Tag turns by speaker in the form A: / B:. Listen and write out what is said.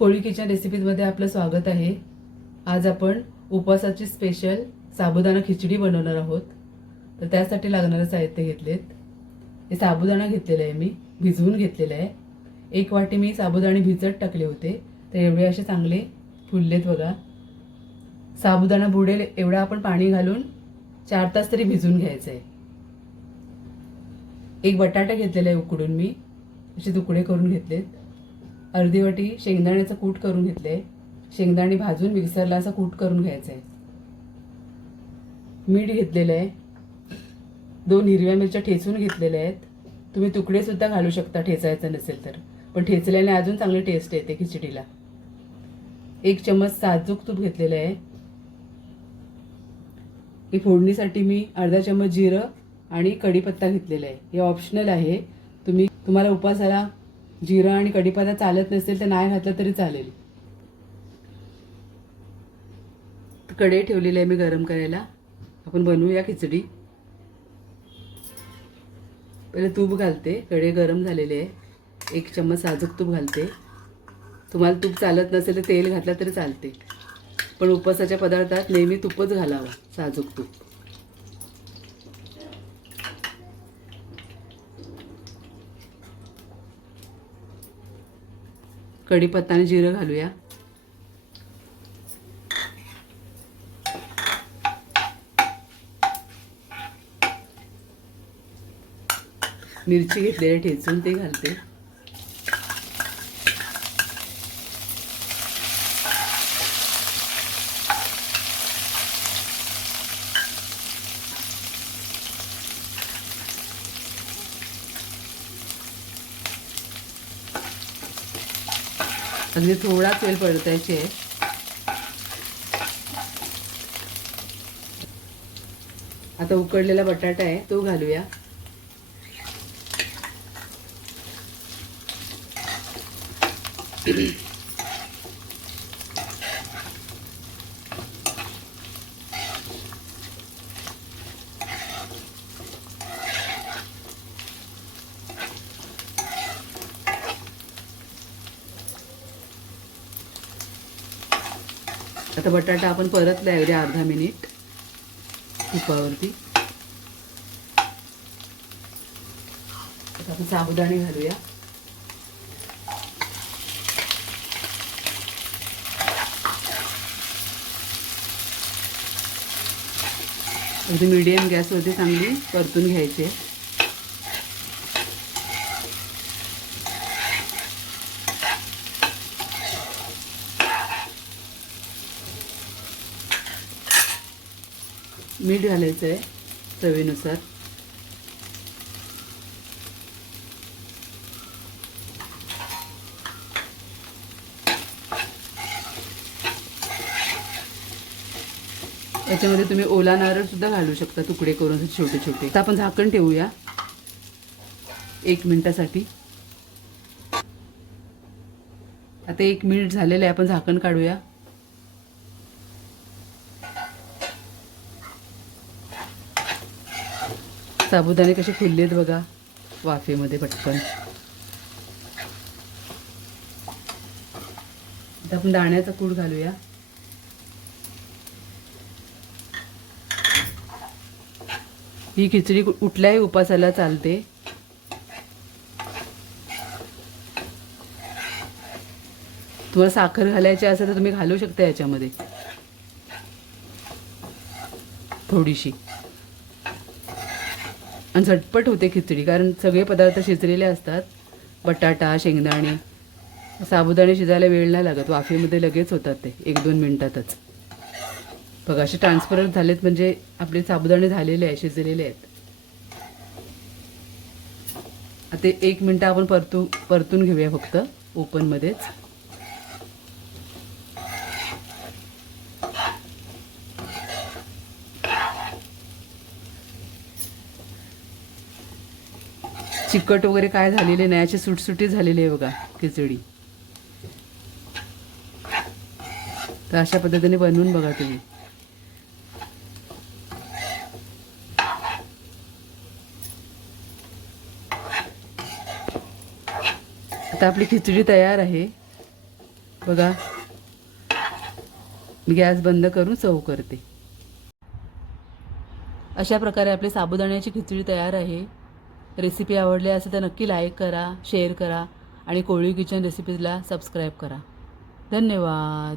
A: कोळी kitchen रेसिपीजमध्ये आपलं स्वागत आहे. आज आपण उपवासाची स्पेशल साबुदाणा खिचडी बनवणार आहोत. तर त्यासाठी लागणारं साहित्य घेतलेत. हे साबुदाणा घेतलेला आहे मी भिजवून घेतलेलं आहे. एक वाटी मी साबुदाणे भिजत टाकले होते. तर एवढे असे चांगले फुललेत बघा. साबुदाणा बुडेल एवढं आपण पाणी घालून चार तास तरी भिजून घ्यायचं आहे एक बटाटा घेतलेला आहे उकडून मी. असे तुकडे करून घेतलेत. अर्धी वाटी शेंगदाण्याचं कूट करून घेतले. शेंगदाणे भाजून मिक्सरला असं कूट करून घ्यायचं. आहे मीठ घेतलेलं. आहे दोन हिरव्या मिरच्या ठेचून घेतलेल्या आहेत. तुम्ही तुकडे सुद्धा घालू शकता ठेचायचं नसेल तर. पण ठेचल्याने अजून चांगली टेस्ट येते खिचडीला. एक चमच साजूक तूप घेतलेलं आहे. ही फोडणीसाठी मी अर्धा चमच जिरं आणि कढीपत्ता घेतलेला आहे. हे ऑप्शनल आहे. तुम्ही तुम्हाला उपासाला जिरं आणि कढीपत्ता चालत नसेल तर नाही घातलं तरी चालेल. कढई ठेवलेली आहे मी गरम करायला. आपण बनवूया खिचडी. पहिले तूप घालते. कढई गरम झालेले आहे. एक चम्मच साजूक तूप घालते. तुम्हाला तूप चालत नसेल तर तेल घातलं तरी चालते. पण उपवासाच्या पदार्थात नेहमी तूपच घालावं साजूक तूप. कढीपत्ता आणि जिरं घालूया. मिरची घेतलेली ठेचून ते घालते. म्हणजे अगदी थोडाच वेळ परतायची. आहे आता उकडलेला बटाटा आहे तो घालूया. आता बटाटा आपण परतला एवढे अर्धा मिनिट तुपावरती आता आपण साबुदाणे घालूया अगदी मीडियम गॅसवरती चांगली परतून घ्यायची आहे. मीठ घालायचं आहे चवीनुसार. याच्यामध्ये तुम्ही ओला नारळ सुद्धा घालू शकता तुकडे करून छोटे छोटे आता आपण झाकण ठेवूया. एक मिनिटासाठी. आता एक मिनिट झालेलं आहे आपण झाकण काढूया. साबुदाणे कसे फुललेत बघा. वाफेमध्ये पटकन. आता आपण दाण्याचा कूड घालूया. ही खिचडी कुठल्याही उपासाला चालते. तुम्हाला साखर घालायची असेल तर तुम्ही घालू शकता याच्यामध्ये. थोडीशी. आणि झटपट होते खिचडी कारण सगळे पदार्थ शिजलेले असतात. बटाटा शेंगदाणे साबुदाणे शिजायला वेळ नाही लागत. वाफेमध्ये लगेच होतात ते एक दोन मिनिटातच. बघा असे ट्रान्सफर झालेत म्हणजे आपले साबुदाणे झालेले आहे शिजलेले आहेत. आता एक मिनटं आपण परतू परतून घेऊया फक्त ओपनमध्येच चिकट वगैरे काय झालेले नाही अशी सुटसुटी झालेली आहे बघा खिचडी. तर अशा पद्धतीने बनवून बघा तुम्ही. आता आपली खिचडी तयार आहे. बघा. मी गॅस बंद करून चव करते. अशा प्रकारे आपली साबुदाण्याची खिचडी तयार आहे. रेसिपी आवडली असेल तर नक्की लाईक करा शेअर करा आणि कोळी किचन रेसिपीजला सबस्क्राईब करा. धन्यवाद.